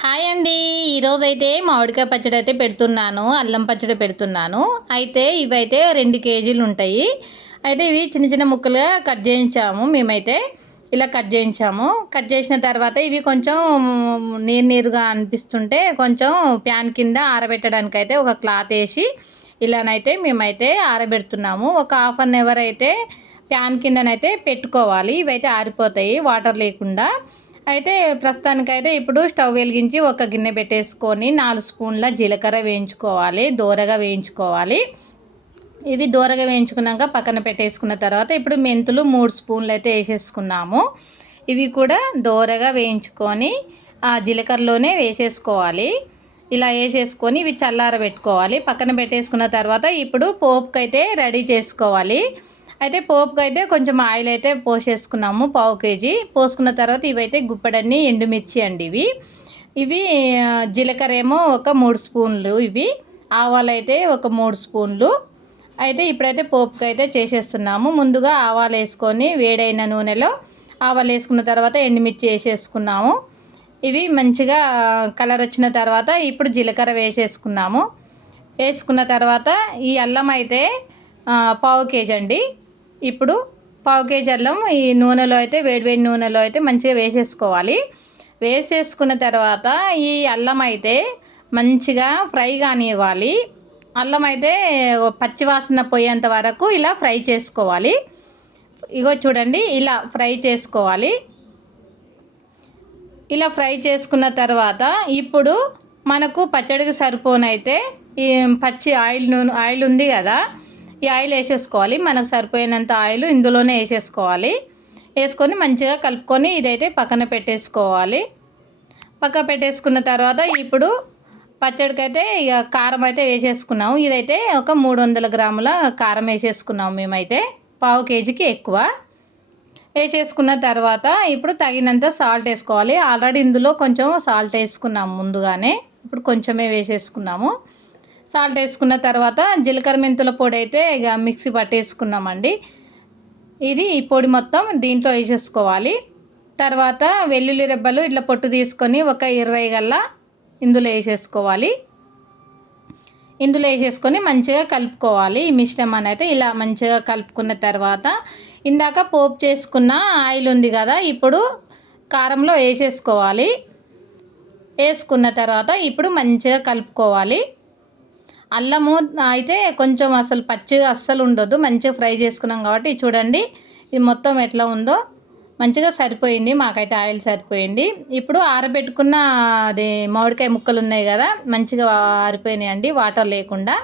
Hi అండి. ఈరోజైతే మామిడికాయ పచ్చడి అయితే పెడుతున్నాను. అల్లం పచ్చడి పెడుతున్నాను. అయితే ఇవైతే 2 కేజీలు ఉంటాయి. అయితే ఇవి చిన్న చిన్న ముక్కలుగా కట్ చేయించాము. మేమైతే ఇలా కట్ చేయించాము. కట్ చేసిన తర్వాత ఇవి కొంచెం నీరుగా అనిపిస్తుంటే కొంచెం ప్యాన్ కింద ఆరబెట్టడానికైతే ఒక క్లాత్ వేసి ఇలానైతే మేమైతే ఆరబెడుతున్నాము. ఒక హాఫ్ అన్ అవర్ అయితే ప్యాన్ కిందనైతే పెట్టుకోవాలి. ఇవైతే ఆరిపోతాయి వాటర్ లేకుండా. అయితే ప్రస్తుతానికైతే ఇప్పుడు స్టవ్ వెలిగించి ఒక గిన్నె పెట్టేసుకొని 4 స్పూన్ల జీలకర్ర వేయించుకోవాలి. దోరగా వేయించుకోవాలి. ఇవి దోరగా వేయించుకున్నాక పక్కన పెట్టేసుకున్న తర్వాత ఇప్పుడు మెంతులు 3 స్పూన్లు అయితే వేసేసుకున్నాము. ఇవి కూడా దోరగా వేయించుకొని ఆ జీలకర్రలోనే వేసేసుకోవాలి. ఇలా వేసేసుకొని ఇవి చల్లారబెట్టుకోవాలి. పక్కన పెట్టేసుకున్న తర్వాత ఇప్పుడు పోపుకైతే రెడీ చేసుకోవాలి. అయితే పోపుకైతే కొంచెం ఆయిల్ అయితే పోసేసుకున్నాము. 1/2 కేజీ పోసుకున్న తర్వాత ఇవైతే గుప్పడన్ని ఎండుమిర్చి అండి. ఇవి జీలకర్ర ఏమో ఒక 3 స్పూన్లు, ఇవి ఆవాలు అయితే ఒక 3 స్పూన్లు. అయితే ఇప్పుడైతే పోపుకైతే చేసేస్తున్నాము. ముందుగా ఆవాలు వేసుకొని వేడైన నూనెలో ఆవాలు వేసుకున్న తర్వాత ఎండుమిర్చి వేసేసుకున్నాము. ఇవి మంచిగా కలర్ వచ్చిన తర్వాత ఇప్పుడు జీలకర్ర వేసేసుకున్నాము. వేసుకున్న తర్వాత ఈ అల్లం అయితే 1/2 కేజీ అండి. ఇప్పుడు 1/2 కేజీ అల్లం ఈ నూనెలో అయితే వేడి నూనెలో అయితే మంచిగా వేసేసుకోవాలి. వేసేసుకున్న తర్వాత ఈ అల్లం అయితే మంచిగా ఫ్రై కానివ్వాలి. అల్లం అయితే పచ్చివాసన పోయేంత వరకు ఇలా ఫ్రై చేసుకోవాలి. ఇగో చూడండి, ఇలా ఫ్రై చేసుకోవాలి. ఇలా ఫ్రై చేసుకున్న తర్వాత ఇప్పుడు మనకు పచ్చడికి సరిపోనైతే ఈ పచ్చి ఆయిల్ ఉంది కదా, ఈ ఆయిల్ వేసేసుకోవాలి. మనకు సరిపోయినంత ఆయిల్ ఇందులోనే వేసేసుకోవాలి. వేసుకొని మంచిగా కలుపుకొని ఇదైతే పక్కన పెట్టేసుకోవాలి. పక్క పెట్టేసుకున్న తర్వాత ఇప్పుడు పచ్చడికైతే ఇక కారం అయితే వేసేసుకున్నాము. ఇదైతే ఒక 300 గ్రాముల కారం వేసేసుకున్నాము మేమైతే. 1/2 కేజీకి ఎక్కువ వేసేసుకున్న తర్వాత ఇప్పుడు తగినంత సాల్ట్ వేసుకోవాలి. ఆల్రెడీ ఇందులో కొంచెం సాల్ట్ వేసుకున్నాము ముందుగానే, ఇప్పుడు కొంచెమే వేసేసుకున్నాము. సాల్ట్ వేసుకున్న తర్వాత జీలకర్ర మెంతుల పొడి అయితే ఇక మిక్సీ పట్టేసుకున్నామండి. ఇది ఈ పొడి మొత్తం దీంట్లో వేసేసుకోవాలి. తర్వాత వెల్లుల్లి రెబ్బలు ఇట్లా పొట్టు తీసుకొని ఒక 20 గల్లా ఇందులో వేసేసుకోవాలి. ఇందులో వేసేసుకొని మంచిగా కలుపుకోవాలి. ఈ మిశ్రమాన్ని అయితే ఇలా మంచిగా కలుపుకున్న తర్వాత ఇందాక పోపు చేసుకున్న ఆయిల్ ఉంది కదా, ఇప్పుడు కారంలో వేసేసుకోవాలి. వేసుకున్న తర్వాత ఇప్పుడు మంచిగా కలుపుకోవాలి. అల్లము అయితే కొంచెం అసలు పచ్చిగా అస్సలు ఉండొద్దు. మంచిగా ఫ్రై చేసుకున్నాం కాబట్టి చూడండి ఇది మొత్తం ఎట్లా ఉందో మంచిగా సరిపోయింది. మాకైతే ఆయిల్ సరిపోయింది. ఇప్పుడు ఆరబెట్టుకున్న అది మామిడికాయ ముక్కలు ఉన్నాయి కదా, మంచిగా ఆరిపోయినాయి అండి వాటర్ లేకుండా.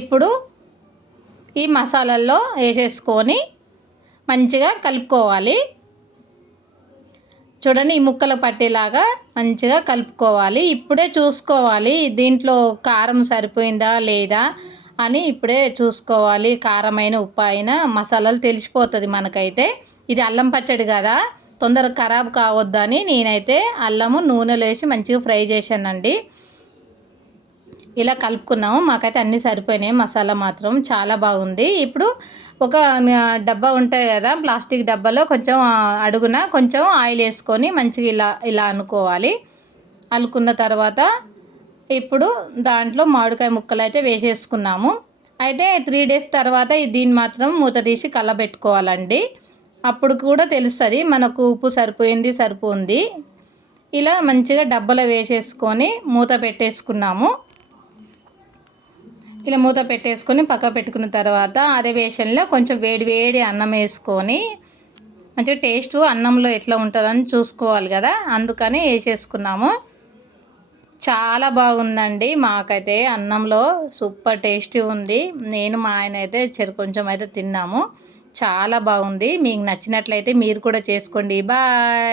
ఇప్పుడు ఈ మసాలాల్లో వేసేసుకొని మంచిగా కలుపుకోవాలి. చూడండి, ఈ ముక్కలు పట్టేలాగా మంచిగా కలుపుకోవాలి. ఇప్పుడే చూసుకోవాలి దీంట్లో కారం సరిపోయిందా లేదా అని ఇప్పుడే చూసుకోవాలి. కారమైన ఉప్పు అయినా మసాలాలు తెలిసిపోతుంది మనకైతే. ఇది అల్లం పచ్చడి కదా, తొందరగా ఖరాబ్ కావద్దని నేనైతే అల్లము నూనెలో వేసి మంచిగా ఫ్రై చేశానండి. ఇలా కలుపుకున్నాము. మాకైతే అన్నీ సరిపోయినాయి. మసాలా మాత్రం చాలా బాగుంది. ఇప్పుడు ఒక డబ్బా ఉంటుంది కదా, ప్లాస్టిక్ డబ్బాలో కొంచెం అడుగున కొంచెం ఆయిల్ వేసుకొని మంచిగా ఇలా అనుకోవాలి. అనుకున్న తర్వాత ఇప్పుడు దాంట్లో మామిడికాయ ముక్కలు అయితే వేసేసుకున్నాము. అయితే 3 డేస్ తర్వాత దీన్ని మాత్రం మూత తీసి కలబెట్టుకోవాలండి. అప్పుడు కూడా తెలుస్తుంది మనకు ఉప్పు సరిపోయింది. ఇలా మంచిగా డబ్బాలో వేసేసుకొని మూత పెట్టేసుకున్నాము. ఇలా మూత పెట్టేసుకొని పక్క పెట్టుకున్న తర్వాత అదే బేషన్లో కొంచెం వేడి అన్నం వేసుకొని మంచిగా టేస్ట్ అన్నంలో ఎట్లా ఉంటుందని చూసుకోవాలి కదా, అందుకని వేసేసుకున్నాము. చాలా బాగుందండి. మాకైతే అన్నంలో సూపర్ టేస్టీ ఉంది. నేను మా ఆయన అయితే కొంచెం అయితే తిన్నాము. చాలా బాగుంది. మీకు నచ్చినట్లయితే మీరు కూడా చేసుకోండి. బాయ్.